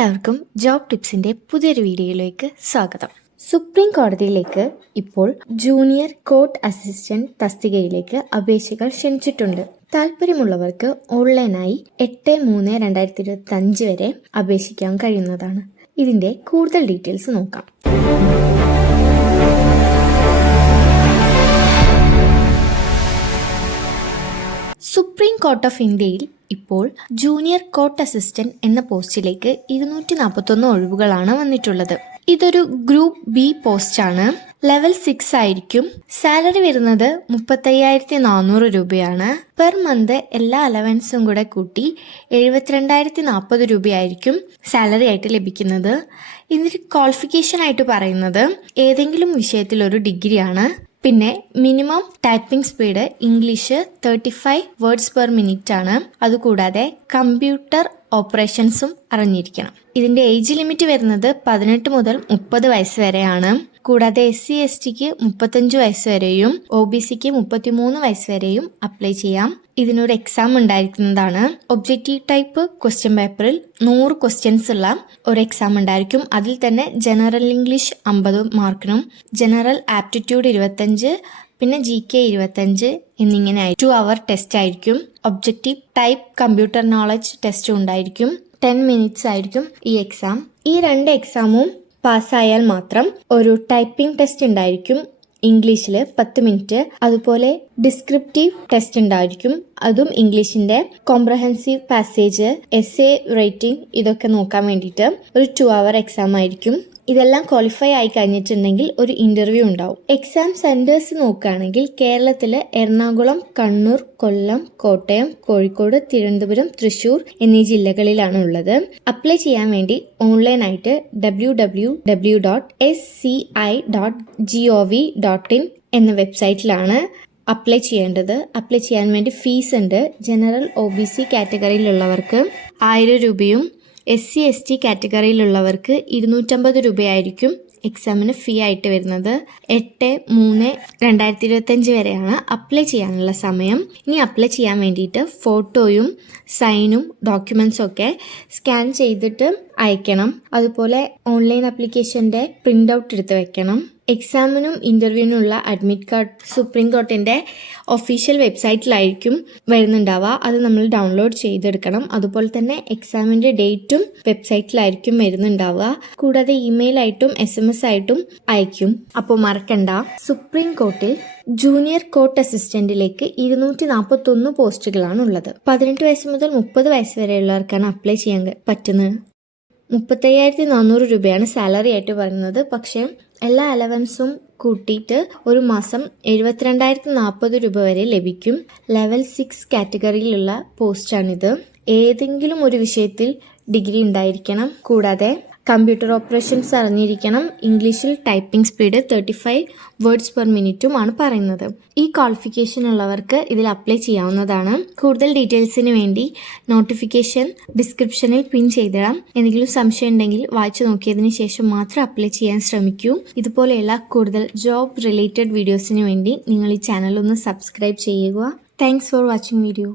എല്ലാവർക്കും ജോബ് ടിപ്സിന്റെ പുതിയൊരു വീഡിയോയിലേക്ക് സ്വാഗതം. സുപ്രീം കോടതിയിലേക്ക് ഇപ്പോൾ ജൂനിയർ കോർട്ട് അസിസ്റ്റന്റ് തസ്തികയിലേക്ക് അപേക്ഷകൾ ക്ഷണിച്ചിട്ടുണ്ട്. താല്പര്യമുള്ളവർക്ക് ഓൺലൈനായി എട്ട് മൂന്ന് രണ്ടായിരത്തി ഇരുപത്തി അഞ്ച് വരെ അപേക്ഷിക്കാൻ കഴിയുന്നതാണ്. ഇതിന്റെ കൂടുതൽ ഡീറ്റെയിൽസ് നോക്കാം. സുപ്രീം കോർട്ട് ഓഫ് ഇന്ത്യയിൽ ഇപ്പോൾ ജൂനിയർ കോർട്ട് അസിസ്റ്റന്റ് എന്ന പോസ്റ്റിലേക്ക് ഇരുന്നൂറ്റി നാൽപ്പത്തൊന്ന് ഒഴിവുകളാണ് വന്നിട്ടുള്ളത്. ഇതൊരു ഗ്രൂപ്പ് ബി പോസ്റ്റാണ്. ലെവൽ സിക്സ് ആയിരിക്കും. സാലറി വരുന്നത് മുപ്പത്തയ്യായിരത്തി നാനൂറ് രൂപയാണ്. പെർ മന്ത് എല്ലാ അലവൻസും കൂടെ കൂട്ടി എഴുപത്തിരണ്ടായിരത്തി നാൽപ്പത് രൂപയായിരിക്കും സാലറി ആയിട്ട് ലഭിക്കുന്നത്. ഇതിന് ക്വാളിഫിക്കേഷൻ ആയിട്ട് പറയുന്നത് ഏതെങ്കിലും വിഷയത്തിൽ ഒരു ഡിഗ്രിയാണ്. പിന്നെ minimum typing speed English thirty five words per minute ആണ്. അതുകൂടാതെ കമ്പ്യൂട്ടർ ഓപ്പറേഷൻസും അറിഞ്ഞിരിക്കണം. ഇതിന്റെ ഏജ് ലിമിറ്റ് വരുന്നത് പതിനെട്ട് മുതൽ മുപ്പത് വയസ്സ് വരെയാണ്. കൂടാതെ എസ് സി എസ് ടിക്ക് മുപ്പത്തഞ്ച് വയസ്സ് വരെയും ഒ ബി സിക്ക് മുപ്പത്തിമൂന്ന് വയസ്സ് വരെയും അപ്ലൈ ചെയ്യാം. ഇതിനൊരു എക്സാം ഉണ്ടായിരിക്കുന്നതാണ്. ഒബ്ജക്റ്റീവ് ടൈപ്പ് ക്വസ്റ്റ്യൻ പേപ്പറിൽ നൂറ് ക്വസ്റ്റ്യൻസ് ഉള്ള ഒരു എക്സാം ഉണ്ടായിരിക്കും. അതിൽ തന്നെ ജനറൽ ഇംഗ്ലീഷ് അമ്പത് മാർക്കിനും ജനറൽ ആപ്റ്റിറ്റ്യൂഡ് ഇരുപത്തഞ്ച് പിന്നെ ജി കെ ഇരുപത്തഞ്ച് എന്നിങ്ങനെ ടു അവർ ടെസ്റ്റ് ആയിരിക്കും. ഒബ്ജക്റ്റീവ് ടൈപ്പ് കമ്പ്യൂട്ടർ നോളജ് ടെസ്റ്റും ഉണ്ടായിരിക്കും. ടെൻ മിനിറ്റ്സ് ആയിരിക്കും ഈ എക്സാം ഈ രണ്ട് എക്സാമും പാസ്സായാൽ മാത്രം ഒരു ടൈപ്പിംഗ് ടെസ്റ്റ് ഉണ്ടായിരിക്കും. ഇംഗ്ലീഷിൽ പത്ത് മിനിറ്റ്. അതുപോലെ ഡിസ്ക്രിപ്റ്റീവ് ടെസ്റ്റ് ഉണ്ടായിരിക്കും. അതും ഇംഗ്ലീഷിന്റെ comprehensive passage essay writing ഇതൊക്കെ നോക്കാൻ വേണ്ടിയിട്ട് ഒരു ടു അവർ എക്സാം ആയിരിക്കും. ഇതെല്ലാം ക്വാളിഫൈ ആയി കഴിഞ്ഞിട്ടുണ്ടെങ്കിൽ ഒരു ഇന്റർവ്യൂ ഉണ്ടാവും. എക്സാം സെന്റേഴ്സ് നോക്കുകയാണെങ്കിൽ കേരളത്തിൽ എറണാകുളം കണ്ണൂർ കൊല്ലം കോട്ടയം കോഴിക്കോട് തിരുവനന്തപുരം തൃശൂർ എന്നീ ജില്ലകളിലാണ് ഉള്ളത്. അപ്ലൈ ചെയ്യാൻ വേണ്ടി ഓൺലൈനായിട്ട് W W W dot S C I dot G O V dot in എന്ന വെബ്സൈറ്റിലാണ് അപ്ലൈ ചെയ്യേണ്ടത്. അപ്ലൈ ചെയ്യാൻ വേണ്ടി ഫീസ് ഉണ്ട്. ജനറൽ ഒ ബി സി കാറ്റഗറിയിലുള്ളവർക്ക് ആയിരം രൂപയും എസ് സി എസ് ടി കാറ്റഗറിയിലുള്ളവർക്ക് ഇരുന്നൂറ്റമ്പത് രൂപയായിരിക്കും എക്സാമിന് ഫീ ആയിട്ട് വരുന്നത്. എട്ട് മൂന്ന് രണ്ടായിരത്തി ഇരുപത്തഞ്ച് വരെയാണ് അപ്ലൈ ചെയ്യാനുള്ള സമയം. ഇനി അപ്ലൈ ചെയ്യാൻ വേണ്ടിയിട്ട് ഫോട്ടോയും സൈനും ഡോക്യുമെൻസും ഒക്കെ സ്കാൻ ചെയ്തിട്ട് അയക്കണം. അതുപോലെ ഓൺലൈൻ ആപ്ലിക്കേഷന്റെ പ്രിന്റ് ഔട്ട് എടുത്ത് വെക്കണം. എക്സാമിനും ഇന്റർവ്യൂവിനുള്ള അഡ്മിറ്റ് കാർഡ് സുപ്രീം കോർട്ടിന്റെ ഒഫീഷ്യൽ വെബ്സൈറ്റിലായിരിക്കും വരുന്നുണ്ടാവുക. അത് നമ്മൾ ഡൗൺലോഡ് ചെയ്തെടുക്കണം. അതുപോലെ തന്നെ എക്സാമിന്റെ ഡേറ്റും വെബ്സൈറ്റിലായിരിക്കും വരുന്നുണ്ടാവുക. കൂടാതെ ഇമെയിൽ ആയിട്ടും എസ് എം എസ് ആയിട്ടും അയക്കും അപ്പോൾ മറക്കണ്ട. സുപ്രീം കോർട്ടിൽ ജൂനിയർ കോർട്ട് അസിസ്റ്റന്റിലേക്ക് ഇരുന്നൂറ്റി നാൽപ്പത്തൊന്ന് പോസ്റ്റുകളാണ് ഉള്ളത് പതിനെട്ട് വയസ്സ് മുതൽ മുപ്പത് വയസ്സ് വരെയുള്ളവർക്കാണ് അപ്ലൈ ചെയ്യാൻ പറ്റുന്നത്. മുപ്പത്തയ്യായിരത്തി നാനൂറ് രൂപയാണ് സാലറി ആയിട്ട് പറയുന്നത്. പക്ഷേ എല്ലാ അലവൻസും കൂട്ടിയിട്ട് ഒരു മാസം എഴുപത്തിരണ്ടായിരത്തി നാൽപ്പത് രൂപ വരെ ലഭിക്കും. ലെവൽ സിക്സ് കാറ്റഗറിയിലുള്ള പോസ്റ്റാണിത് ഏതെങ്കിലും ഒരു വിഷയത്തിൽ ഡിഗ്രി ഉണ്ടായിരിക്കണം. കൂടാതെ കമ്പ്യൂട്ടർ ഓപ്പറേഷൻസ് അറിഞ്ഞിരിക്കണം. ഇംഗ്ലീഷിൽ typing speed thirty five words per മിനിറ്റും ആണ് പറയുന്നത്. ഈ ക്വാളിഫിക്കേഷൻ ഉള്ളവർക്ക് ഇതിൽ അപ്ലൈ ചെയ്യാവുന്നതാണ്. കൂടുതൽ ഡീറ്റെയിൽസിന് വേണ്ടി നോട്ടിഫിക്കേഷൻ ഡിസ്ക്രിപ്ഷനിൽ പിൻ ചെയ്തിടാം. എന്തെങ്കിലും സംശയം ഉണ്ടെങ്കിൽ വായിച്ചു നോക്കിയതിന് ശേഷം മാത്രം അപ്ലൈ ചെയ്യാൻ ശ്രമിക്കൂ. ഇതുപോലെയുള്ള കൂടുതൽ ജോബ് റിലേറ്റഡ് വീഡിയോസിന് വേണ്ടി നിങ്ങൾ ഈ ചാനൽ ഒന്ന് സബ്സ്ക്രൈബ് ചെയ്യുക. Thanks for watching video